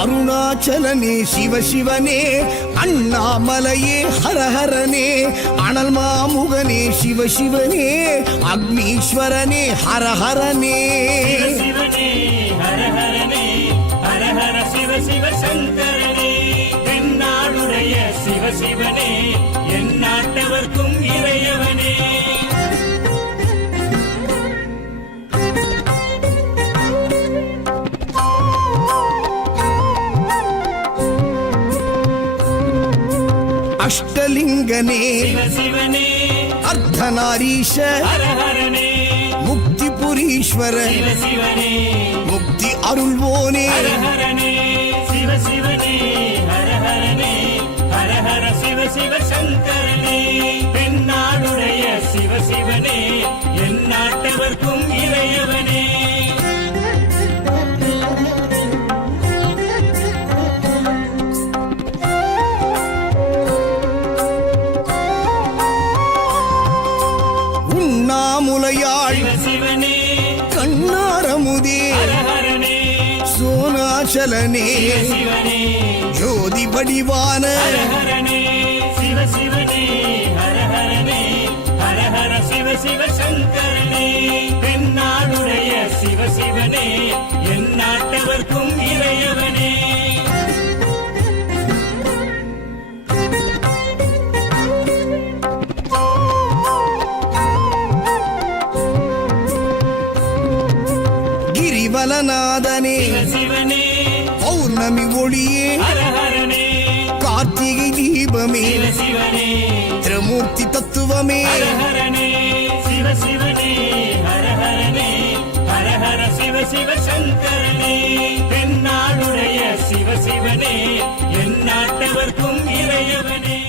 அருணாச்சலனே சிவசிவனே, அண்ணாமலையே ஹரஹரனே, அனல் மாமுகனே சிவசிவனே, அக்னீஸ்வரனே ஹரஹரனே. சிவசிவனே ஹரஹரனே, ஹரஹர சிவ சிவ சங்கரனே, தென்னாடுடைய சிவசிவனே, என் நாட்டவர்க்கும் இறையவனே. அஷ்டலிங்கனே சிவசிவனே, அர்த்தநாரீஷ ஹரஹரனே, முக்திபுரீஸ்வர சிவசிவனே, முக்தி அருள்வோனே. ஹரஹரனே சிவசிவனே, ஹரஹரனே, ஹரஹர சிவ சிவ சங்கரனே, தென்னாடுடைய சிவசிவனே, என் நாட்டவர்க்கும் இறையவனே. உண்ணாமுலையாள் சிவசிவனே, கண்ணாரமுதே ஹரஹரனே, சோனாச்சலனே சிவசிவனே, ஜோதி வடிவான ஹரஹரனே சிவசிவனே, ஹரஹரனே, ஹரஹர சிவ சிவ சங்கரனே, தென்னாடுடைய சிவசிவனே, என் நாட்டவர்க்கும் இறையவனே. கிரிவலநாதனே சிவசிவனே, பௌர்ணமி ஒளியே ஹரஹரனே, கார்த்திகை தீபமே சிவசிவனே, திரமூர்த்தி தத்துவமே. ஹரஹரனே சிவசிவனே, ஹரஹரனே, ஹரஹர சிவ சிவ சங்கரனே, தென்னாடுடைய சிவசிவனே, என் நாட்டவர்க்கும் இறையவனே.